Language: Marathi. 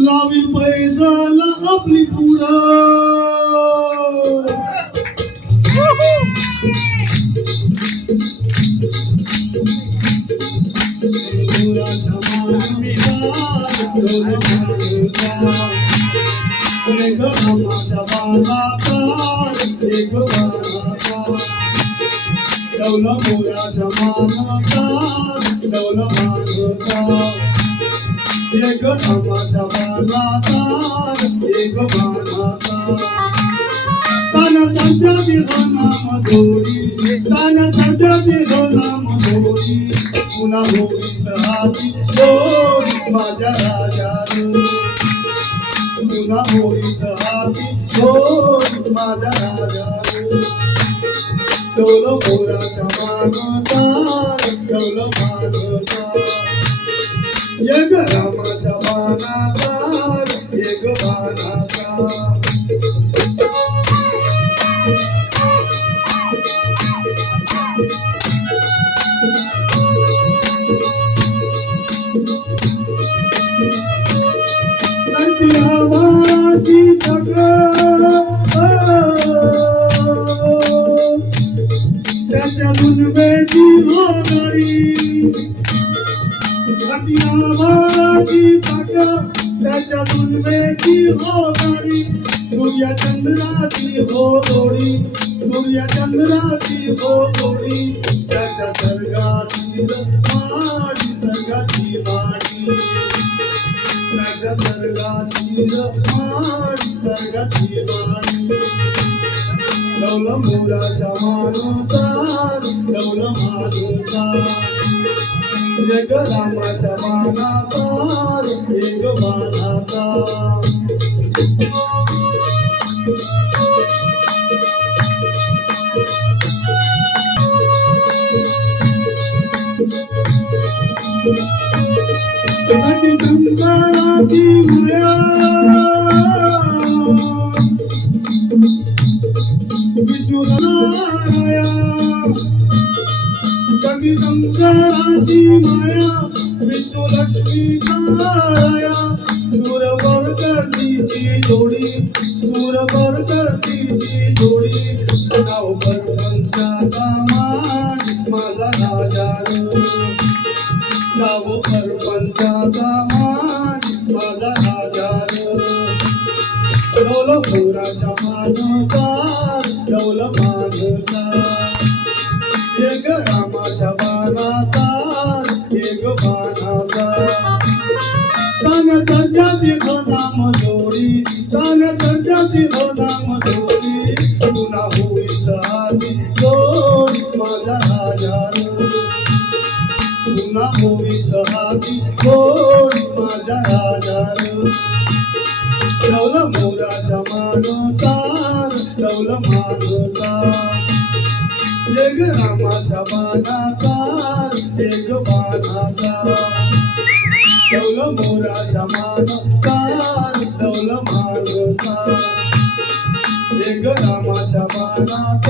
लावी पैजाला आपली पुढं डवला मोरा जमानाचा डवला मानचा एक आमाचा बानाचा एक बानाचा ताना संजाची नाम जोडी ताना संजाची नाम जोडी पुन्हा होईत हाती जोडी माझ्या राजाने पुन्हा होईत हाती जोडी माझ्या राजाने डोल मोराच्या मानचा डोल मानचा एक रामाच्या बाणाचा एक बाणाचा आवाजी त्याच्या दुनवेची होणारी आवाजी त्याच्या दुनवेची होणारी सूर्या चंद्राची हो जोडी सूर्या चंद्राची हो जोडी त्याच्या सर्गाची माडी सर्गाची माडी त्याच्या सर्गाची माडी सर्गाची माडी डवल मोराच्या मानूचा डवल मानूचा एक रामाच्या बाणाचा एक बाणाचा शंकराची माया विष्णू जगी शंकराची माया विष्णू लक्ष्मी छाया सूरवर करतीची जोडी सूरवर करतीची जोडी गावभर पंचाचा मान माझा राजा गावभर पंचाचा मान माझा राजा डोल मोराच्या मानचा डोल मानचा एक रामाच्या बाणाचा एक बाणाचा तान सध्याची नाम जोडी तान सध्याची नाम जोडी पुन्हा होईल हाती जोडी माझ्या राजाने पुन्हा होईल हाती जोडी माझ्या राजाने डवल मोराच्या मानचा डवल मानचा एक रामाच्या बाणाचा एक बाणाचा डवल मोराच्या मानचा डवल मानचा एक रामाच्या बाणाचा